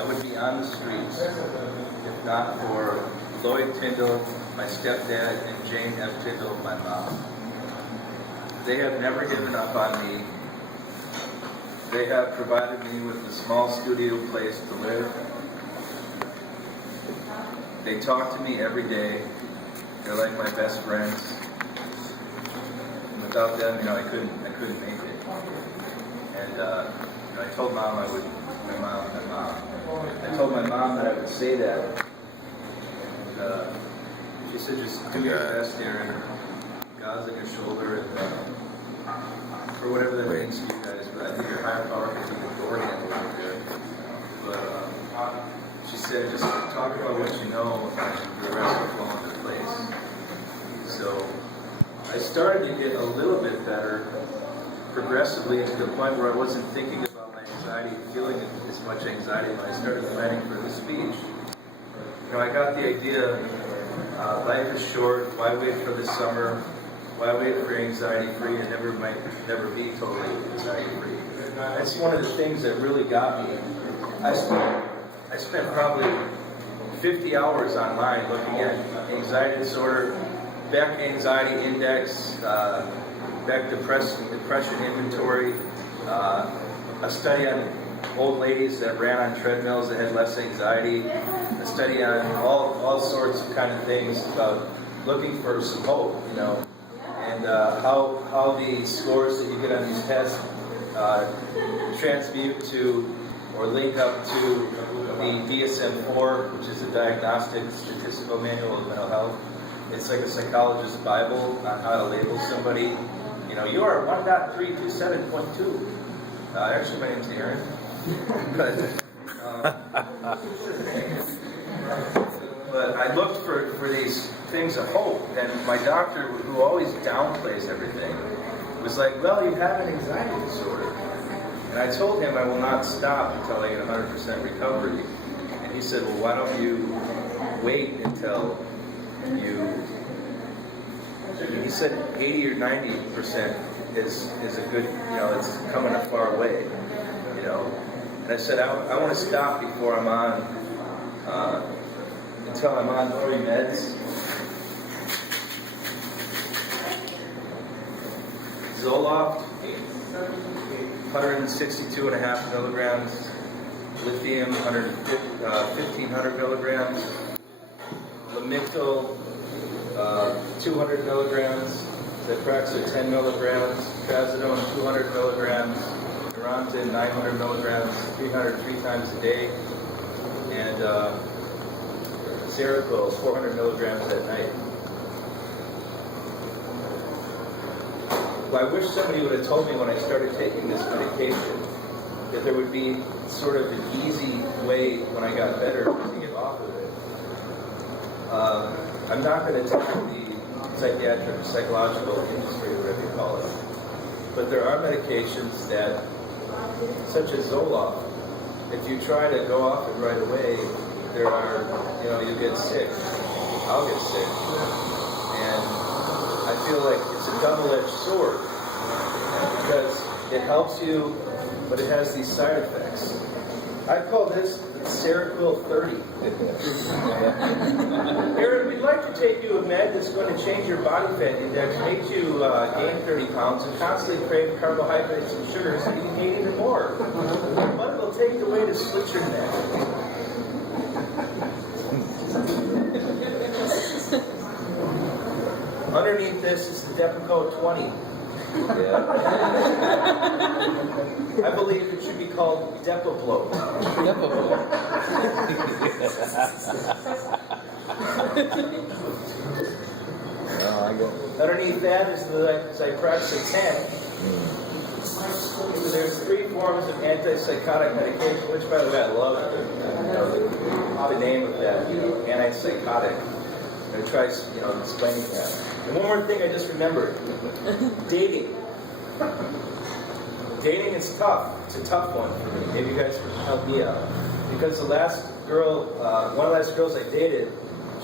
I would be on the streets if not for Lloyd Tyndall, my stepdad, and Jane F. Tyndall, my mom. They have never given up on me. They have provided me with a small studio place to live. They talk to me every day. They're like my best friends. And without them, I couldn't make it. And I told Mom I would. My mom. I told my mom that I would say that. And she said, "Just do your best, Aaron. God's on your shoulder, and for whatever that means to you guys. But I think your higher power can be the door handle out there." But she said, "Just talk about what you know, and the rest will fall into place." So I started to get a little bit better progressively to the point where I wasn't thinking about my anxiety, feeling as much anxiety when I started planning for the speech. I got the idea, life is short, why wait for the summer? Why wait for anxiety-free? It might never be totally anxiety-free. That's one of the things that really got me. I spent probably 50 hours online looking at anxiety disorder, Beck Anxiety Index, Beck Depression Inventory, a study on old ladies that ran on treadmills that had less anxiety, a study on all sorts of kind of things about looking for some hope, and how the scores that you get on these tests transmute to or link up to the DSM-4, which is a diagnostic statistical manual of mental health. It's like a psychologist's Bible on how to label somebody. You are 1.327.2. Actually, my name's Aaron. But I looked for these things of hope, and my doctor, who always downplays everything, was like, "Well, you have an anxiety disorder." And I told him I will not stop until I get 100% recovery. And he said, "Well, why don't you wait until you..." He said 80 or 90% is a good, it's coming a far way, And I said, I want to stop before I'm on, until I'm on 3 meds. Zoloft, 162.5 milligrams. Lithium, 1,500 milligrams. Lamictal, 200 milligrams. Zyprexa, 10 milligrams. Trazodone, 200 milligrams. Neurontin, 900 milligrams, 303 times a day. And Seroquel, 400 milligrams at night. Well, I wish somebody would have told me when I started taking this medication that there would be sort of an easy way when I got better to get off of it. I'm not going to take the psychiatric or psychological industry, whatever you call it. But there are medications that, such as Zoloft, if you try to go off it right away, there are, you get sick. I'll get sick. And I feel like it's a double-edged sword because it helps you, but it has these side effects. I call this Seroquel 30. Aaron, we'd like to take you a med that's going to change your body fat index, make you gain 30 pounds, and constantly crave carbohydrates and sugars, and you gain even more. But it'll take the way to switch your neck. Underneath this is the Depakote 20. Yeah. I believe it should be called Depaplote. Underneath that is the Zyprexa 10. There's 3 forms of antipsychotic medication, which, by the way, I love the name of that, antipsychotic. I'm going to try, explaining that. And one more thing I just remembered. Dating. Dating is tough. It's a tough one for me. Maybe you guys can help me out. Because the last girl, one of the last girls I dated,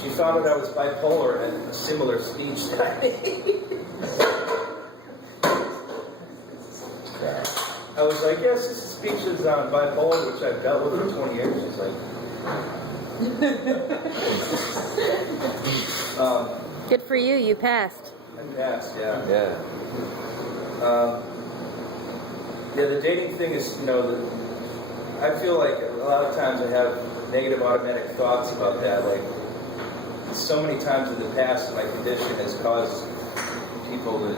she found out I was bipolar and a similar speech that I made. I was like, yes, this is teaches on bipolar, which I've dealt with for 20 years. She's like, Good for you, you passed. I passed, yeah. Yeah. Yeah, the dating thing is, I feel like a lot of times I have negative automatic thoughts about that. Like, so many times in the past, my condition has caused people to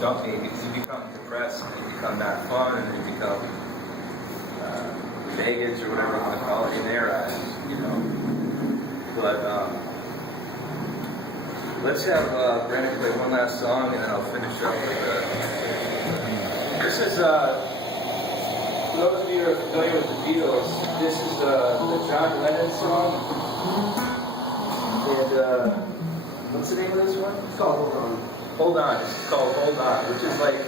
dump me because you become depressed and you become not fun and you become baggage or whatever you want to call it in their eyes, But let's have Brandon play one last song and then I'll finish up with this is, for those of you who are familiar with the Beatles, this is the John Lennon song. And what's the name of this one? It's called Hold On. Hold On. This is called Hold On, which is like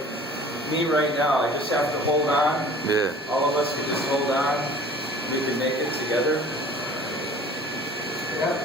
me right now. I just have to hold on. Yeah. All of us can just hold on. We can make it together. Yeah,